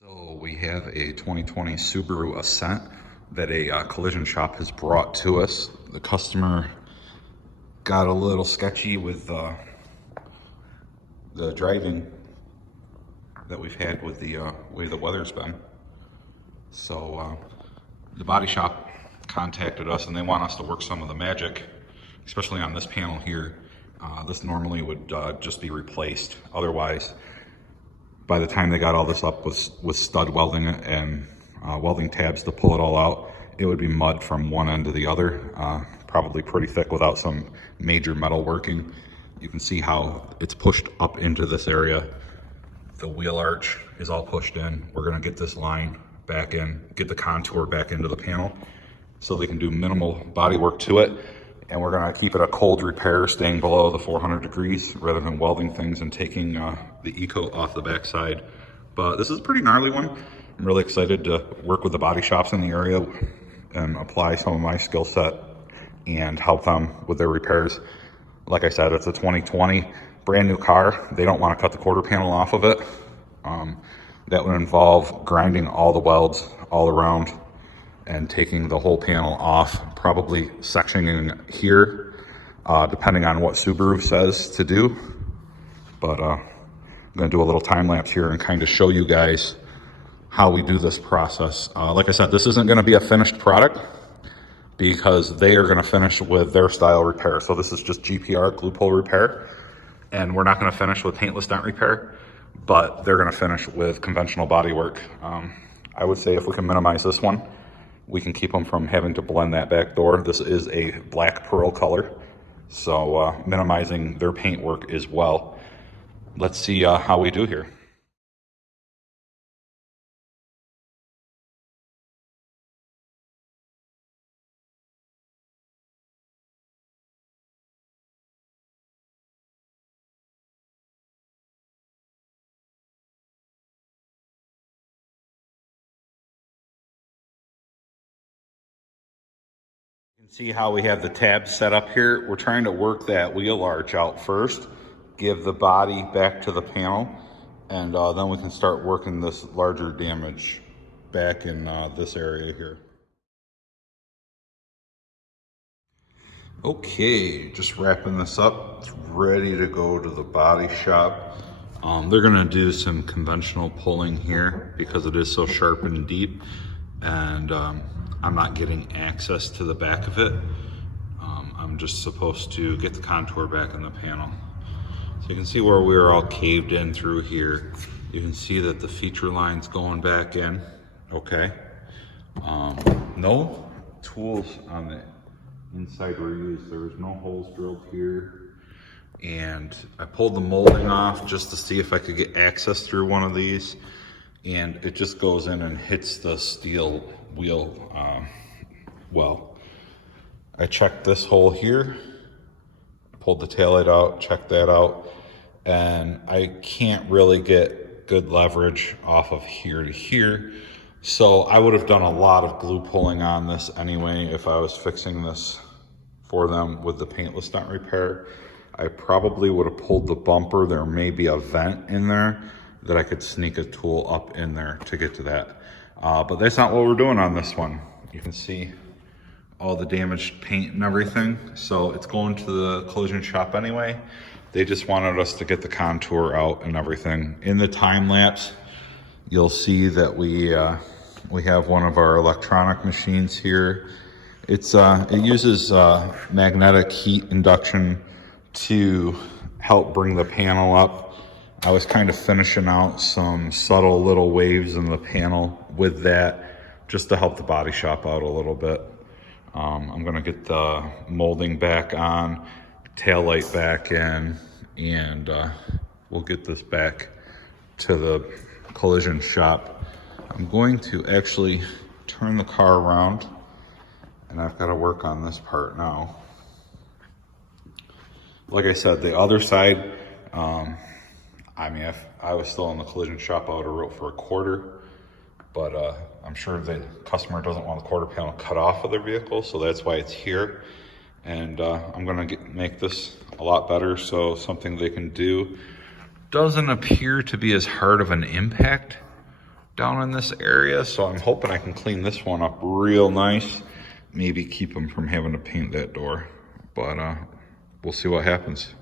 So we have a 2020 Subaru Ascent that a collision shop has brought to us. The customer got a little sketchy with the driving that we've had with the way the weather's been. So the body shop contacted us and they want us to work some of the magic, especially on this panel here. This normally would just be replaced. Otherwise, by the time they got all this up with stud welding and welding tabs to pull it all out, it would be mud from one end to the other, probably pretty thick without some major metal working. You can see how it's pushed up into this area. The wheel arch is all pushed in. We're gonna get this line back in, get the contour back into the panel so they can do minimal body work to it. And we're gonna keep it a cold repair, staying below the 400 degrees rather than welding things and taking the eco off the backside. But this is a pretty gnarly one. I'm really excited to work with the body shops in the area and apply some of my skill set and help them with their repairs. Like I said, it's a 2020 brand new car. They don't want to cut the quarter panel off of it. That would involve grinding all the welds all around and taking the whole panel off, probably sectioning here, depending on what Subaru says to do. But I'm gonna do a little time lapse here and kind of show you guys how we do this process. Like I said, this isn't gonna be a finished product because they are gonna finish with their style repair. So this is just GPR, glue pull repair, and we're not gonna finish with paintless dent repair, but they're gonna finish with conventional body work. I would say if we can minimize this one, we can keep them from having to blend that back door. This is a black pearl color, so minimizing their paint work as well. Let's see how we do here. You can see how we have the tabs set up here. We're trying to work that wheel arch out first, give the body back to the panel, and then we can start working this larger damage back in this area here. Okay, just wrapping this up. It's ready to go to the body shop. They're gonna do some conventional pulling here because it is so sharp and deep, and I'm not getting access to the back of it. I'm just supposed to get the contour back in the panel. So you can see where we were all caved in through here. You can see that the feature line's going back in, okay. No tools on the inside were used. There was no holes drilled here. And I pulled the molding off just to see if I could get access through one of these. And it just goes in and hits the steel wheel well. I checked this hole here, pulled the taillight out, checked that out, and I can't really get good leverage off of here to here. So I would have done a lot of glue pulling on this anyway if I was fixing this for them with the paintless dent repair. I probably would have pulled the bumper. There may be a vent in there that I could sneak a tool up in there to get to that. But that's not what we're doing on this one. You can see all the damaged paint and everything. So it's going to the collision shop anyway. They just wanted us to get the contour out and everything. In the time lapse, you'll see that we have one of our electronic machines here. It uses magnetic heat induction to help bring the panel up. I was kind of finishing out some subtle little waves in the panel with that just to help the body shop out a little bit. I'm gonna get the molding back on, tail light back in, and we'll get this back to the collision shop. I'm going to actually turn the car around, and I've got to work on this part now. Like I said, the other side, I mean, if I was still in the collision shop, I would have wrote for a quarter, but I'm sure the customer doesn't want the quarter panel cut off of their vehicle, so that's why it's here. And I'm gonna make this a lot better, so something they can do. Doesn't appear to be as hard of an impact down in this area, so I'm hoping I can clean this one up real nice. Maybe keep them from having to paint that door, but we'll see what happens.